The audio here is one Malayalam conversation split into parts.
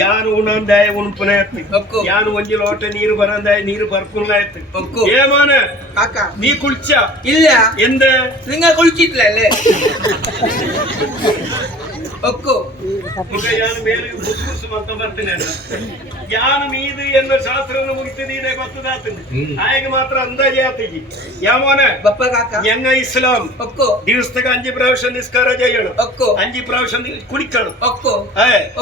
ಯಾನು ಉಣಂದಾಯ ಉಣ್ಪುನಾಯ್ತು ಯಾನು ಒಂಜಿ ಲೋಟ ನೀರು ಬರಂದಾಯ ನೀರು ಬರ್ಪುನಾಯ್ತು ಏಮೋನ ನೀ ಕುಳ್ಚ ಇಲ್ಲ ಎಂದ ನಿಂಗ ಕುಳ್ಚಿಟ್ಲ ಅಲ್ಲೇ ಒಕ್ಕು ಯಾನು ಮೇಲೆ ಬುಸ್ಬುಸು ಅಂತ ಬರ್ತೀನಿ ಯಾನು ಮೀದು ಎನ್ನ ಶಾಸ್ತ್ರ ಮುಗಿತದೆ ಗೊತ್ತದಾತಂದು ಆಯ್ಗೆ ಮಾತ್ರ ಅಂದಾಜೆ ಆತಗಿ ಯಾಮೋನ ಬಪ್ಪ ಕಾಕ ಎಂಗ ಇಸ್ಲಾಂ ಒಕ್ಕು ದಿವಸದಾಗ 5 പ്രാവശ്യം നിസ്കാര ചെയ്യണം ഒക്കോ 5 പ്രാവശ്യം കുളിക്കണം ഒക്കോ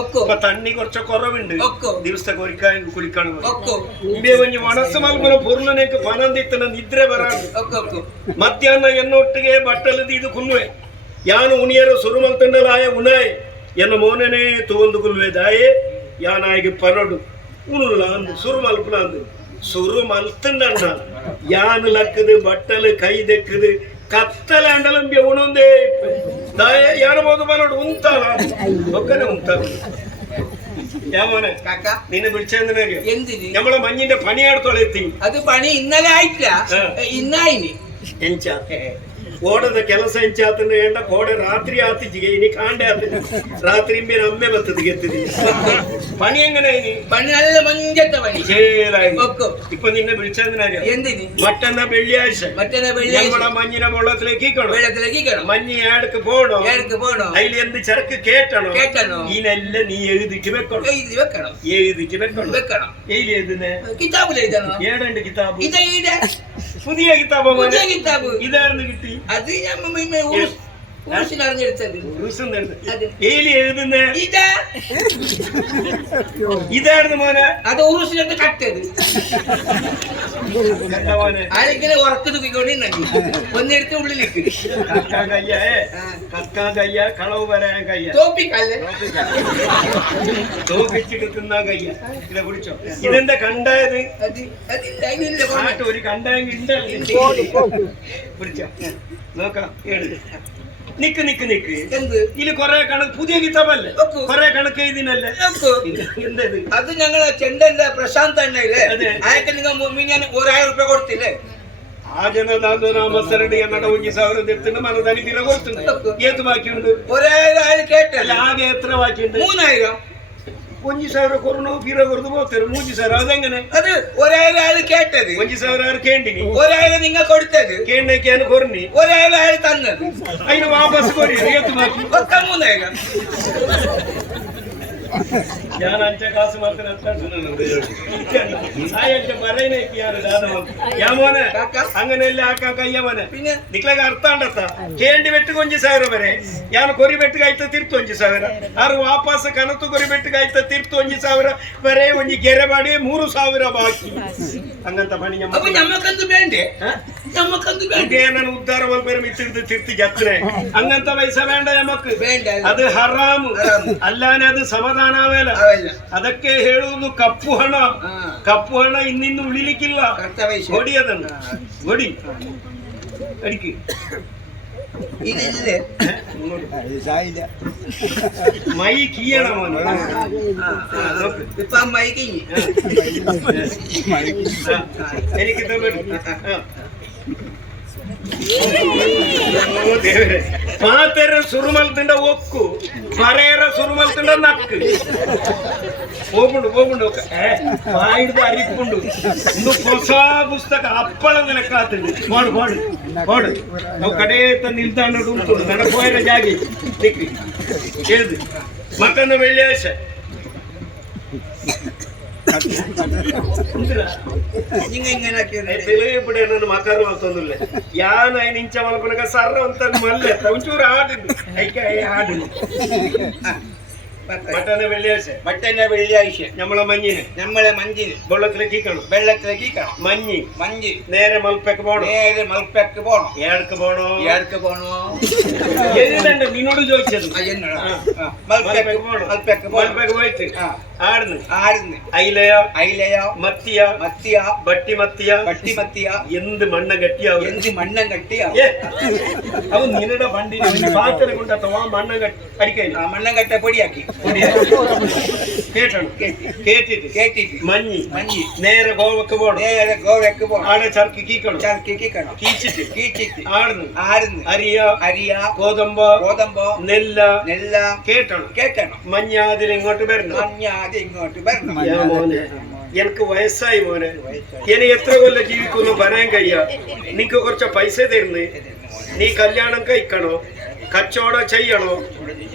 ഒക്കോ ഇപ്പൊ തണ്ണി കുറച്ച് കുറവുണ്ട് ഒക്കോ ദിവസത്തെ ഒരിക്കലും കുളിക്കണം ഒക്കോ ഇമ്പേ ಒಂಜಿ ಮನಸ್ಸು ಮಲ್ಪನ ಪೂರ್ಣನೇಕ ಪನಂದಿತ್ತನ ನಿದ್ರೆ ಬರಾದು ಒಕ್ಕೋ ಒಕ್ಕೋ ಮಧ್ಯಾಹ್ನ ಎನ್ನೊಟ್ಟಿಗೆ ಬಟ್ಟಲು ಇದು ಕುನ್ನುವೆ ಯಾನು ಉಣಿಯರ ಸುರುಮಲ್ತಂಡಲಾಯ ಉನಾಯ್ ಎನ್ನ ಮೋನನೇ ತೋಂದುಗುಲ್ವೆ ದಾಯೆ ಯಾನಾಯಿಗೆ ಪರಡು ಉಣುಲ್ಲ ಅಂದು ಸುರುಮಲ್ಪನ ಅಂದು ಸುರುಮಲ್ತಂಡ ಯಾನು ಲಕ್ಕದು ಬಟ್ಟಲು ಕೈ ದೆಕ್ಕದು ಕತ್ತಲೆ ಅಂಡಲಂಬಿ ಉಣೊಂದೇ ದಾಯೆ ಯಾನಬಹುದು ಪರಡು ಉಂತಾಲ ಒಕ್ಕನೆ ಉಂತಾಲ ಯಾವನ ಕಾಕ ನಿನ್ನ ಬಿಡ್ಚಂದ್ರೆ ಎಂದಿನಿ നമ്മളെ മഞ്ഞിന്റെ പണിയാടത്തോളെത്തി ಅದು ಪಣಿ ಇನ್ನಲೇ ಆಯ್ತಾ ಇನ್ನಾಯಿನಿ ಎಂಚ ಕೋಡದ ಕೆಲಸ ಎಂಚಾತಂದ್ರೆ ಎಂಡ ಕೋಡೆ ರಾತ್ರಿ ಆತಿಜಿಗೆ ಇನಿ ಕಾಂಡೆ ಆತ ರಾತ್ರಿ ಮೇಲೆ ಅಮ್ಮೆ ಬರ್ತದೆ ಗೆತ್ತಿದೆ പണി എങ്ങനെ പണി നല്ല മഞ്ചത്തെ പണി ഇപ്പൊ നിന്നെ വിളിച്ചതിനാ എന്തിന് മറ്റന്ന വെള്ളിയാഴ്ച നമ്മുടെ മഞ്ഞിനെ വെള്ളത്തിലേക്കിക്കണം മഞ്ഞ് ഏടക്ക് പോണോ അതിൽ എന്ത് ചെറുക്ക് കേട്ടണോ ഇതിനെല്ലാം നീ എഴുതിക്ക് വെക്കണം എഴുതിക്ക് വെക്കണം കിതാബിലെഴുതണം ഏടുണ്ട് കിതാബ് പുതിയ കിതാബ് ഇതായിരുന്നു കിട്ടി അത് അറിഞ്ഞെടുത്തത് ഇതായിരുന്നു മോനെ അത് ഉറുസിനടുത്ത് കട്ടത് അതിങ്ങനെ ഉറക്ക് തൂക്കിക്കൊണ്ടിരുന്നു ഒന്നെടുത്ത് ഉള്ളിലേക്ക് കക്കാൻ കയ്യ കളവ് വരാൻ കയ്യ തോപ്പിക്കല്ലേ തോപ്പിച്ചിട്ട് തിന്നാൻ കയ്യ ഇതെ പിടിച്ചോ ഇതെന്താ കണ്ടായത് ഒരു കണ്ടെങ്കിൽ പിടിച്ചോ നോക്കാം നിക്ക് ഇതില് കൊറേ കണക്ക് പുതിയ കിതാബല്ലേ കൊറേ കണക്ക് എഴുതിനല്ലേ എന്തത് അത് ഞങ്ങളെ ചെണ്ടന്റെ പ്രശാന്ത് തന്നെയില്ലേ അയാൾക്ക് നിങ്ങൾ ഞാൻ 1000 രൂപ കൊടുത്തില്ലേ ಆ ಜನ ಮಸರಡಿ ಅನ್ನಡ 1,000 ಎತ್ತಿನ ಮನದಲ್ಲಿ ಬಿರ ಕೊಡ್ತುಂಟು ಏತು ಬಾಕಿ ಉಂಟು 1000 ಕೇಟಲ್ಲ ಹಾಗೆ ಎತ್ತರ ಬಾಕಿ ಉಂಟು 3000 1,000 ಕೊರೋನಾ ಬೀರ ಕೊಡ್ದು ಹೋಗ್ತಾರೆ 3,000 ಅದಂಗನೆ ಅದು 1000 ಕೇಟದು 1,000 ಕೇಂಡಿನಿ 1000 ನಿಂಗ ಕೊಡ್ತದು ಕೇಂಡಕ್ಕೆ ಏನು ಕೊರ್ನಿ 1000 ತನ್ನದು ಐನು ವಾಪಸ್ ಕೊಡಿ ಏತು ಬಾಕಿ 3000 ഞാൻ 5 കാശ് മാത്രം അങ്ങനെയല്ല ആക്കാൻ കയ്യ മോനെ നിക്കളെ അർത്ഥാണ്ടത്ത കേണ്ടി വെട്ട് 1,000 വരെ ഞാൻ കൊറി വെട്ട് കാಯ್ತ ತಿರ್ತು 1,000 ಆರು ವಾಪಸ್ ಕನತು ಕೊರಿ ಬೆಟ್ಟು ಕಾಯ್ತ ತಿರ್ತು 1,000 ವರೆ ಒಂಜಿ ಗೆರೆ ಮಾಡಿ 3,000 ಬಾಕಿ ಹಂಗಂತ ಪಣಿ ನಮ್ಮಕ್ಕಂದು ಬೇಂಡೆ ನಾನು ಉದ್ಧಾರ ಮಲ್ಪೇರ ಮಿತ್ತಿಡ್ದು ತಿರ್ತಿ ಜತ್ರೆ ಹಂಗಂತ ಪೈಸಾ ಬೇಡ ನಮಕ್ ಅದು ಹರಾಮು ಅಲ್ಲಾನೆ ಅದು ಸಮಾಧಾನವೇಲ ಅದಕ್ಕೆ ಹೇಳುವುದು ಕಪ್ಪು ಹಣ ಇನ್ನಿಂದು ಉಳಿಲಿಕ್ಕಿಲ್ಲ ಹೊಡಿ ಅದನ್ನು ಹೊಡಿ ಅಡಿಕೆ ಮೈ ಕೀಯಣ എനിക്ക് ಪಾತೆರ ಸುರುಮಲ್ತಿಂಡ ಒಕ್ಕು ಪರೇರ ಸುರುಮಲ್ತಿಂಡ ನಕ್ಕು ಹೋಗುಂಡು ಬಾಯಿಡ್ದು ಅರಿಪುಂಡು ಒಂದು ಹೊಸ ಪುಸ್ತಕ ಅಪ್ಪಳ ಲೆಕ್ಕಾತಂಡು ಮಾಡು ನಾವು ಕಡೆ ನಿಲ್ದಾಣ ಉಂಟು ನನಗೆ ಹೋಯಿರ ಜಾಗಿ ದಿಕ್ಕಿ ಹೇಳಿದು ಮತ್ತೊಂದು ವೆಳ್ಳಿಯಾಶ తెలియబడే మకరు అవుతుందిలే యాన ఆయన ఇంచ మలపనగా సర్ర అంత మళ్ళీ కొంచెం ఆడింది అయితే ఆడింది മറ്റന്നെ വെള്ളിയാഴ്ച നമ്മളെ മഞ്ഞിന് വെള്ളത്തിലേക്കിക്കണം മഞ്ഞ് നേരെ മൽപ്പക്ക് പോണോ ഏടക്ക് പോണോ ഏതിലുണ്ട് നിന്നോട് ചോദിച്ചത് മൽപ്പക്ക് പോയിട്ട് ആടുന്ന് അയിലയോ മത്തിയ ബട്ടി മത്തിയ എന്ത് മണ്ണം കട്ടിയാ അവ നിന്നടെ വണ്ടി പാത്രം കൊണ്ടോ മണ്ണം അടിക്കാൻ മണ്ണം കട്ട പൊടിയാക്കി കേട്ടണം കേട്ടിട്ട് കേട്ടിട്ട് മഞ്ഞി മഞ്ഞി നേരെ ഗോവക്ക് പോണം നേരെ ഗോവയ്ക്ക് പോണം ആടെ ചർക്കി കീക്കണം ചർക്കിക്കണം കീച്ചിട്ട് കീച്ചിട്ട് ആടുന്നു ആടുന്ന് അരിയ അരിയ ഗോതമ്പ് ഗോതമ്പോ നെല്ല നെല്ല കേട്ടണം കേട്ടണം മഞ്ഞ അതിൽ ഇങ്ങോട്ട് വരണം മഞ്ഞാതെ ഇങ്ങോട്ട് വരണം ഞാൻ മോനെ എനിക്ക് വയസ്സായി മോനെ ഇനി എത്ര കൊല്ലം ജീവിക്കുന്നു പറയാൻ കഴിയാ നിനക്ക് കുറച്ച് പൈസ തരുന്നു നീ കല്യാണം കഴിക്കണോ കച്ചവടം ചെയ്യണോ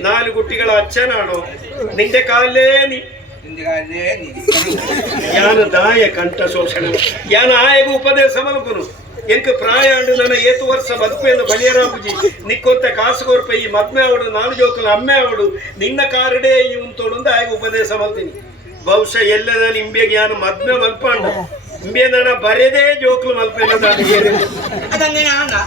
4 കുട്ടികളെ അച്ഛനാണോ നിന്റെ കാലേ നീ ഞാൻ ದಾಯ ಕಂಠ ಶೋಷಣ ಯಾನ ಆಯಗ ಉಪದೇಶ ಮಲ್ಕುನು ಎಂಕ್ ಪ್ರಾಯ ಅಂಡು ನನ್ನ 7 ವರ್ಷ ಬದುಕೇನು ಬಲಿಯರಾಂಬುಜಿ ನಿಕ್ಕೊಂತ ಕಾಸು ಕೊರ್ಪೆ ಈ ಮದ್ಮೆ ಅವಡು 4 ಜೋಕಲು ಅಮ್ಮೆ ಅವಡು ನಿನ್ನ ಕಾರಡೆ ಇವನ್ ತೋಡುಂದ ಆಯಗ ಉಪದೇಶ ಮಲ್ತೀನಿ ಬಹುಶಃ ಎಲ್ಲದ ನಿಂಬೆ ಜ್ಞಾನ ಮದ್ಮೆ ಮಲ್ಪಂಡ ನಿಂಬೆ ನನ್ನ ಬರೆದೇ ಜೋಕಲು ಮಲ್ಪೇನ അതങ്ങനെയാണ്